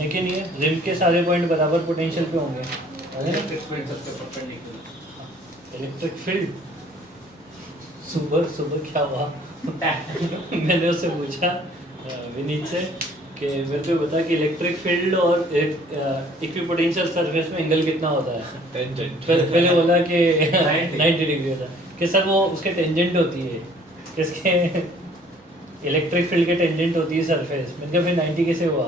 कि नहीं है? रिम के सारे पॉइंट बराबर पोटेंशियल पे होंगे, इलेक्ट्रिक फील्ड सबके परपेंडिकुलर। Electric field. सुबह सुबह क्या हुआ? मैंने उससे पूछा विनीत से कि मेरे को बता कि इलेक्ट्रिक फील्ड और इक्विपोटेंशियल सरफेस में एंगल कितना होता है। टेंजेंट पहले बोला कि 90 डिग्री होता है, कि सर वो उसके टेंजेंट होती है, किसके? इलेक्ट्रिक फील्ड के टेंजेंट होती है सरफेस। मैंने कहा फिर 90 कैसे हुआ?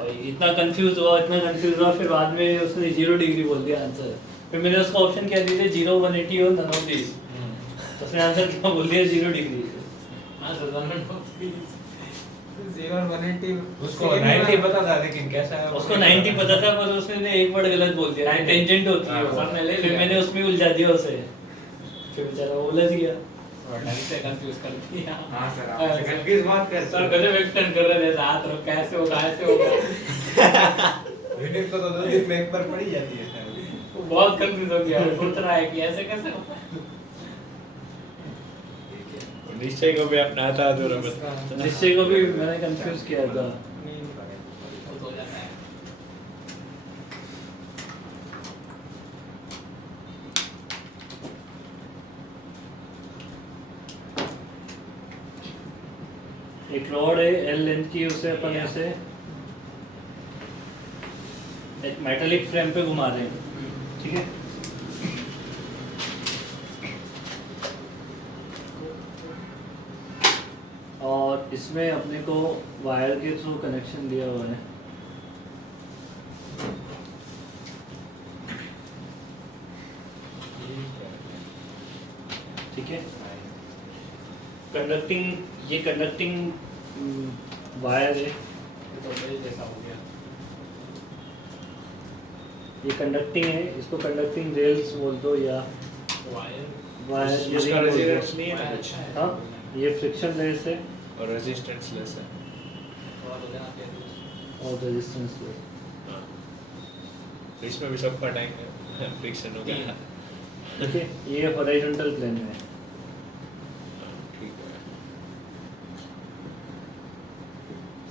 और इतना कंफ्यूज हुआ, फिर बाद में उसने 0 डिग्री बोल दिया आंसर। फिर मैंने उसको ऑप्शन क्या दिए थे, 0, 180 और नन ऑफ दिस। तो उसने आंसर क्या बोल दिया? 0 डिग्री। हाँ सर 0 और 180 उसको 90 पता था, लेकिन कैसा है उसको 90 पता था, पर उसने एक वर्ड गलत बोल दिया, टेंजेंट होती है वो। सर ने ले फिर लिया। मैंने उसमें उलझा दिया उसे, फिर बेचारा वो उलझ गया। और ढंग से कंफ्यूज कर दिया। हाँ सर, आप कंफ्यूज मत कर सर गजब एक्सटेंड कर रहे थे, हाथ रख कैसे होगा ऐसे होगा। विनीत को तो 2 दिन में एक बार पड़ी जाती है। वो बहुत कंफ्यूज हो गया, सोच रहा है कि ऐसे कैसे होगा। निश्चय को भी अपना था जो रमत तो निश्चय को भी मैंने कंफ्यूज किया था। वो तो हो जाता है। एक रॉड है एल लेंथ की, उसे अपन ऐसे एक मेटालिक फ्रेम पे घुमा रहे हैं, ठीक है। और इसमें अपने को वायर के थ्रू कनेक्शन दिया हुआ है। ठीक है, कंडक्टिंग, ये कंडक्टिंग वायर है, ये तो मेरे जैसा हो गया। ये कंडक्टिंग है, इसको कंडक्टिंग रेल्स बोल दो या वायर वायर, ये उसका ring बोल दो। रेजिस्टेंस नहीं है ना कुछ। हाँ, ये फ्रिक्शन लेस है और रेजिस्टेंस लेस है। और हो गया फिर और रेजिस्टेंस हाँ। तो इसमें भी सब पटाएंगे फ्रिक्शन हो गया। देखिए ये हॉरिजॉन्टल प्लेन में है। हाँ, ठीक है।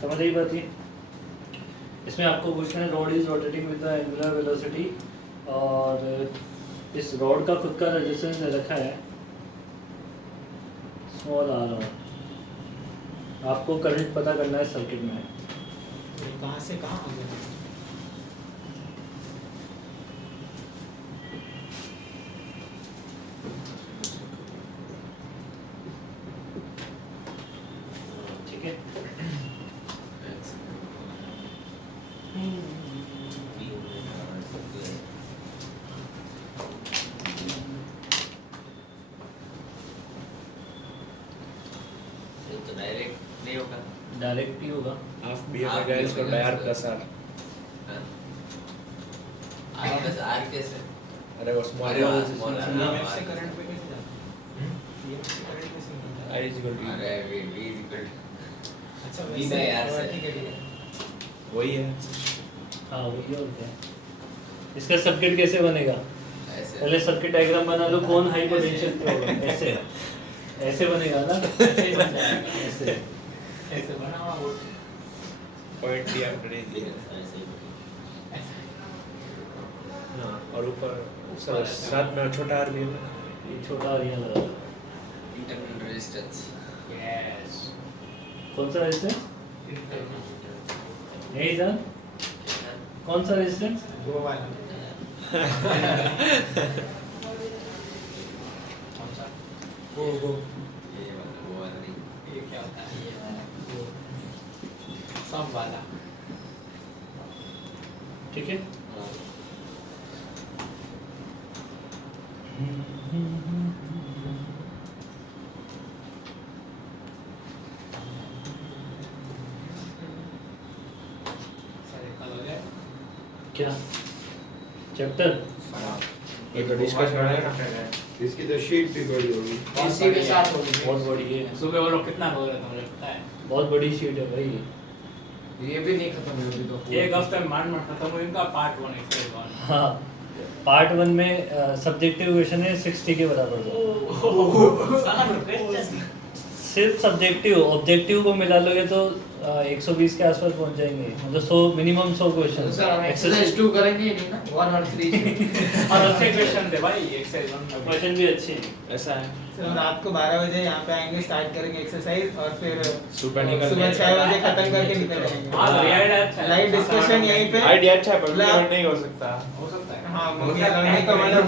समझ आई बात ये? इसमें आपको क्वेश्चन है rod is rotating with the angular velocity और इस रॉड का खुद का रेजिस्टेंस दे रखा है स्मॉल आर और आपको करंट पता करना है सर्किट में। कहाँ से कहाँ आ गया? ठीक है, ये तो डायरेक्ट नहीं होगा। डायरेक्ट ही होगा। Half B omega is equal to R plus R. R plus R कैसे? अरे वो स्मॉल अरे वाह, small r, EMF से r। करंट पे कैसे जाता है? EMF से करंट कैसे निकलता है? आई इज इक्वल अरे वी वी इज इक्वल अच्छा V वैसे by R से। ठीक है। वही है। हाँ वही और क्या है। इसका सर्किट कैसे बनेगा? ऐसे। पहले सर्किट डायग्राम बना लो, कौन हाई पोटेंशियल पे होगा, ऐसे ऐसे बनेगा ना, ऐसे ही बन जाएगा। ऐसे ऐसे बना हुआ वो पॉइंट दिया हमने दिया। ऐसे ही। हाँ, और ऊपर साथ में छोटा आर भी है। ये छोटा और यहाँ लगा। Internal resistance. यस कौन सा रेजिस्टेंस? यही था, कौन सा रेजिस्टेंस? वो वाला। कौन सा वो ये वाला वो वाला नहीं। ये क्या होता है? ये वाला वो सब वाला ठीक है, सारे कल हो जाए। क्या चैप्टर? ये तो डिस्कशन है ना। इसकी तो शीट भी बड़ी होगी। इसी के साथ बहुत बड़ी है, सुबह वो लोग कितना बोल रहे थे मुझे पता है। बहुत बड़ी शीट है भाई। ये भी नहीं खत्म है अभी तो। एक हफ्ते में मान खत्म हुई इनका पार्ट 1 एक्सरसाइज 1। हाँ, पार्ट 1 में सब्जेक्टिव क्वेश्चन है 60 के बराबर का। सिर्फ सब्जेक्टिव, ऑब्जेक्टिव को मिला लोगे तो 120 के आसपास पहुंच जाएंगे, मतलब 100 मिनिमम 100 क्वेश्चन। सर हम एक्सरसाइज 2 करेंगे नहीं ना, 1 और 3। और अच्छे क्वेश्चन थे भाई एक्सरसाइज 1 में। क्वेश्चन भी अच्छे हैं। ऐसा है। तो हम रात को 12 बजे यहाँ पे आएंगे, स्टार्ट करेंगे एक्सरसाइज और फिर सुबह निकल सुबह 6 बजे खत्म करके निकल हां जाएंगे। आइडिया अच्छा है। लाइव डिस्कशन यहीं पे। आइडिया अच्छा है पर मतलब- नहीं हो सकता। हो सकता है। हाँ मम्मी नहीं तो मतलब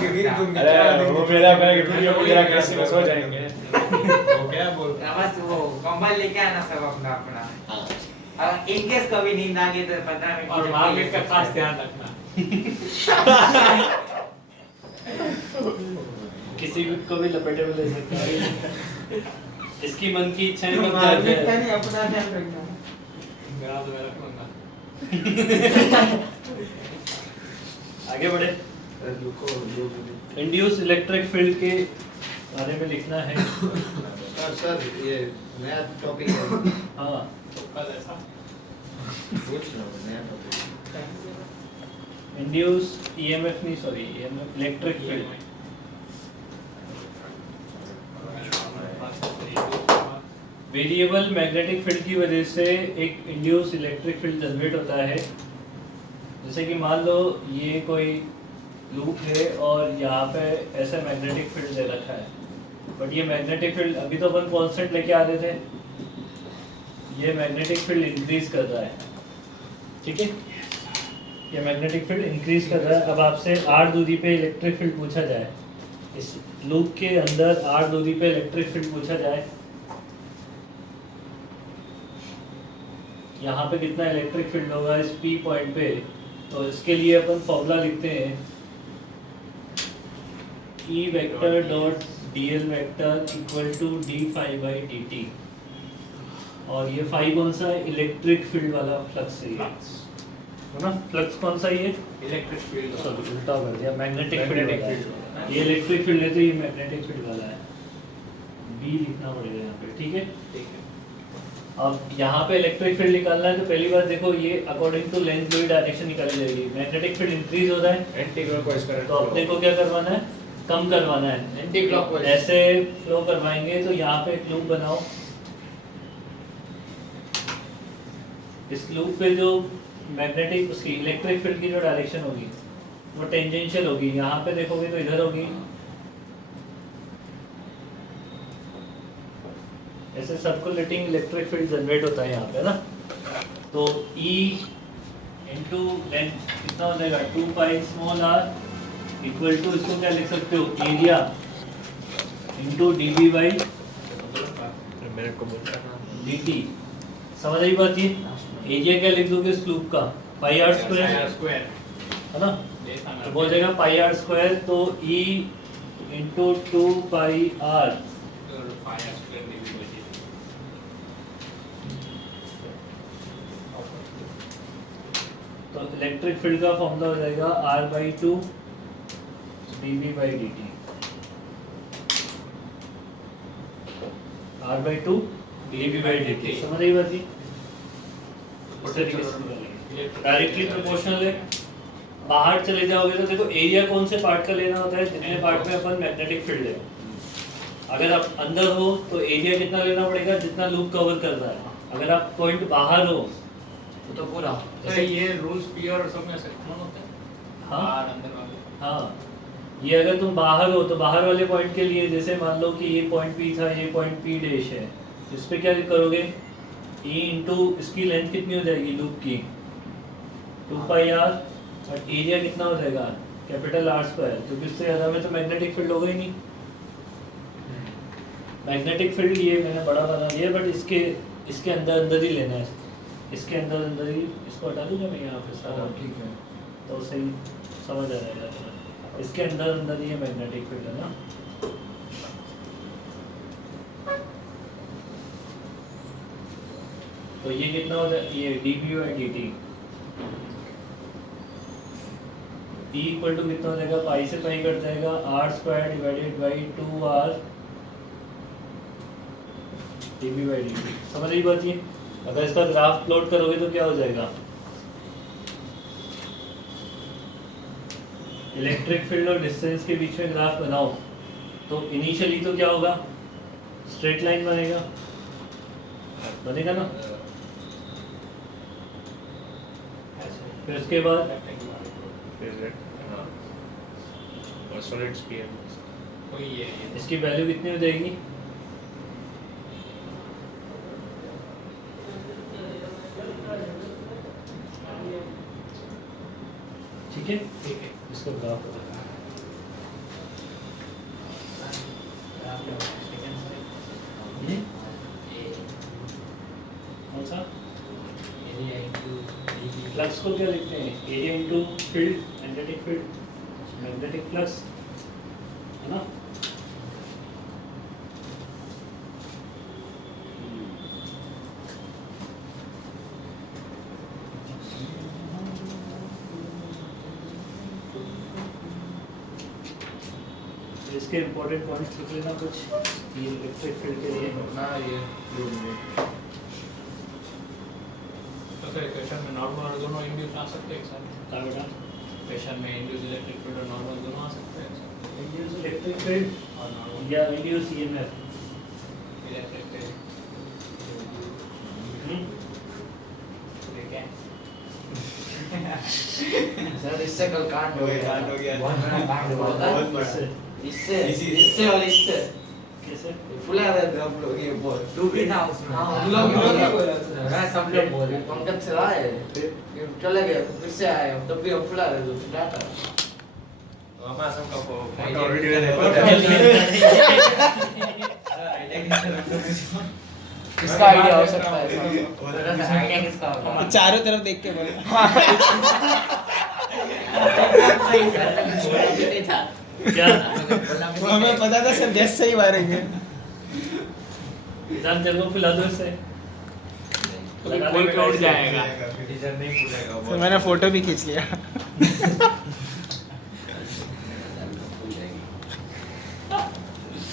अरे वो मेरा वीडियो वगैरह कैसे बस हो जाएंगे। वो क्या बोल रहा बस वो कंबल लेके आना सब अपना अपना। हाँ। और इन केस कभी नींद आ गई तो 15 मिनट और मार्केट का खास ध्यान रखना। किसी भी को भी लपेटे में ले सकते हैं। इसकी मन की इच्छा नहीं मार्केट का है। नहीं, अपना ध्यान रखना। मेरा तो मैं रख लूंगा। आगे बढ़े। रुको इंड्यूस इलेक्ट्रिक फील्ड के बारे में लिखना है। सर ये नया टॉपिक है। हाँ, तो कल ऐसा पूछ लो नया टॉपिक। इंड्यूस ईएमएफ नहीं, sorry EMF electric field. Variable magnetic field की वजह से एक इंड्यूस इलेक्ट्रिक फील्ड जनरेट होता है। जैसे कि मान लो ये कोई लूप है और यहाँ पे ऐसा मैग्नेटिक फील्ड दे रखा है, बट ये मैग्नेटिक फील्ड अभी तो अपन कांस्टेंट लेके आ रहे थे, ये मैग्नेटिक फील्ड इंक्रीज कर रहा है। ठीक है, ये मैग्नेटिक फील्ड इंक्रीज कर रहा है। अब आपसे r दूरी पे इलेक्ट्रिक फील्ड पूछा जाए, इस लूप के अंदर r दूरी पे इलेक्ट्रिक फील्ड पूछा जाए, यहाँ पे कितना इलेक्ट्रिक फील्ड होगा इस P पॉइंट पे, तो इसके लिए अपन फॉर्मूला लिखते हैं E vector dot dl vector equal to d phi by dt। और ये फाई कौन सा है? इलेक्ट्रिक फील्ड वाला फ्लक्स है ये, है ना? फ्लक्स कौन सा है ये? Electric field. सॉरी उल्टा कर दिया, मैग्नेटिक फील्ड Magnetic वाला field। है। ये इलेक्ट्रिक फील्ड है तो ये मैग्नेटिक फील्ड वाला है। B लिखना पड़ेगा यहाँ पे, ठीक है? ठीक है। अब यहाँ पे इलेक्ट्रिक फील्ड निकालना है तो पहली बार देखो ये according to length by direction निकाली जाएगी। मैग्नेटिक फील्ड इंक्रीज हो रहा है एंटी क्लॉकवाइज करंट तो अपने को क्या करवाना है, कम करवाना है। एंटी क्लॉकवाइज ऐसे फ्लो करवाएंगे तो यहाँ पे एक लूप बनाओ, इस लूप पे जो मैग्नेटिक उसकी इलेक्ट्रिक फील्ड की जो डायरेक्शन होगी वो टेंजेंशियल होगी। यहाँ पे देखोगे तो इधर होगी, ऐसे सर्कुलेटिंग इलेक्ट्रिक फील्ड जनरेट होता है यहाँ पे ना। तो E इंटू लेंथ कितना हो जाएगा 2 pi small r equal to, इसको क्या लिख सकते हो, एरिया इंटू dv बाई मेरे को बोलता dt। समझ आई बात? ये एरिया क्या लिख दोगे इस लूप का, पाई r स्क्वायर स्क्वायर है ना, तो बोल जाएगा पाई r स्क्वायर। तो E इंटू 2 पाई r तो इलेक्ट्रिक फील्ड का फॉर्मूला हो जाएगा r/2 dv by dt। r/2 dv by dt, समझ रही बात? डायरेक्टली प्रोपोर्शनल है। बाहर चले जाओगे तो देखो एरिया कौन से पार्ट का लेना होता है, जितने पार्ट में अपन मैग्नेटिक फील्ड है। अगर आप अंदर हो तो एरिया कितना लेना पड़ेगा, जितना लूप कवर कर रहा है। अगर आप पॉइंट बाहर हो तो पूरा तो ये रूल्स पी और सब में से कौन होता है? हाँ बाहर अंदर वाले। हाँ, ये अगर तुम बाहर हो तो बाहर वाले पॉइंट के लिए, जैसे मान लो कि ये पॉइंट P था, ये पॉइंट P डैश है, इस पे क्या करोगे, E इंटू इसकी लेंथ कितनी हो जाएगी लूप की 2 पाई r, और एरिया कितना हो जाएगा कैपिटल R स्क्वायर, क्योंकि इससे ज़्यादा में तो मैग्नेटिक फील्ड होगा ही नहीं। मैग्नेटिक फील्ड ये मैंने बड़ा बना दिया, बट इसके अंदर अंदर ही लेना है, इसके अंदर अंदर ही। इसको हटा दूंगा मैं यहाँ पे सारा, ठीक है। तो सही समझ आ जाएगा। इसके अंदर अंदर ही है मैग्नेटिक फील्ड, है ना। तो ये कितना हो जाए, ये dv by dt E equal to कितना हो जाएगा, पाई से पाई कट जाएगा, r square divided by 2r dv by dt। समझ रही बात? ये अगर इसका ग्राफ प्लॉट करोगे तो क्या हो जाएगा, इलेक्ट्रिक फील्ड और डिस्टेंस के बीच में ग्राफ बनाओ तो इनिशियली तो क्या होगा, स्ट्रेट लाइन बनेगा ना। फिर उसके बाद और सॉलिड स्फीयर वही है ये। इसकी वैल्यू कितनी हो जाएगी, ठीक है। इसको ग्राफ बताना कौन सा, फ्लक्स को क्या लिखते हैं, area into field, magnetic field, magnetic flux, है ना। इसके इम्पोर्टेंट पॉइंट्स लिख लेना कुछ, ये इलेक्ट्रिक फील्ड के लिए ना ये तो सर इक्वेशन में नॉर्मल और दोनों इंड्यूस आ सकते हैं एक साथ। क्या बेटा, इक्वेशन में इंड्यूस इलेक्ट्रिक फील्ड और नॉर्मल दोनों आ सकते हैं एक साथ। इंड्यूस इलेक्ट्रिक फील्ड और नॉर्मल या इंड्यूस ईएमएफ। इलेक्ट्रिक फील्ड ठीक है। सर इससे कल कांड हो गया, कांड हो गया। बहुत बड़ा कांड हुआ था। बहुत बड़ा। इससे इससे और इससे कैसे, फुला रहे थे हम लोग, ये बहुत तू भी था उसमें। हाँ, हम हम लोग लोग भी बोला हाँ, सब लोग बोले। पंकज चला है, फिर चले गए, फिर से आए, तब भी हम फुला रहे थे, फुला था। हमारा सबका आइडिया वीडियो नहीं है। किसका आइडिया हो सकता है ऐसा? आइडिया किसका होगा? चारों तरफ देख के बोलो। नहीं था। क्या वो हमें पता था सर गैस से ही मारेंगे। जान चल को फिला दो इससे, कोई पे उड़ जाएगा। टीचर नहीं पूछेगा तो मैंने फोटो भी खींच लिया।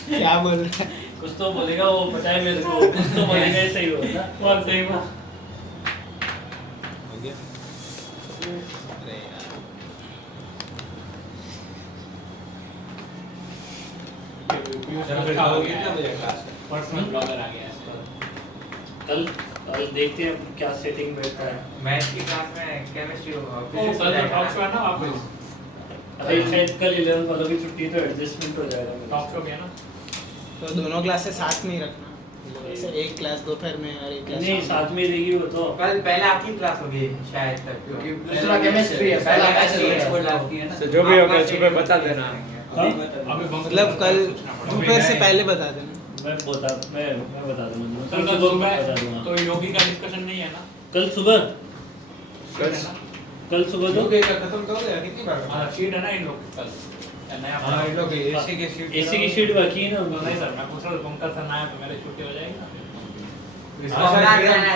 क्या बोल रहा है? कुछ तो बोलेगा वो, पता है मेरे को, कुछ तो बोलेगा ऐसा ही होगा और सही में। हो गया अरे यार कितना बजे क्लास है? पर्सनल ब्लॉगर आ गया है। कल देखते हैं क्या सेटिंग बैठता है। मैथ्स की क्लास में केमिस्ट्री ओ, कल तो टॉप शो है ना वापस। अरे शायद कल 11 वालों की छुट्टी तो एडजस्टमेंट हो जाएगा मेरा। टॉप शो भी है ना। तो दोनों क्लासेस साथ में ही रखना, जैसे एक क्लास दोपहर में और एक क्लास नहीं शाम साथ में रहेगी वो तो। कल पहले आपकी क्लास होगी शायद तक, क्योंकि दूसरा केमिस्ट्री है, पहला तो जो भी होगा सुबह बता देना। हाँ? अभी मतलब कल दोपहर से पहले बता देना। मैं बता दूंगा कल कल का सुबह सुबह बता दूंगा। तो योगी का डिस्कशन नहीं है ना। कल सुबह शीट है ना। कल सुबह तो खत्म कर दे कितनी बार हाँ शीट है ना इन लोग की कल। नया हाँ इन लोग एसी के एसी की शीट बाकी है ना। नहीं सर मैं पूछ रहा हूँ पंकज सर ना आया तो मेरी छुट्टी हो जाएगी ना। इसको हटा देना है।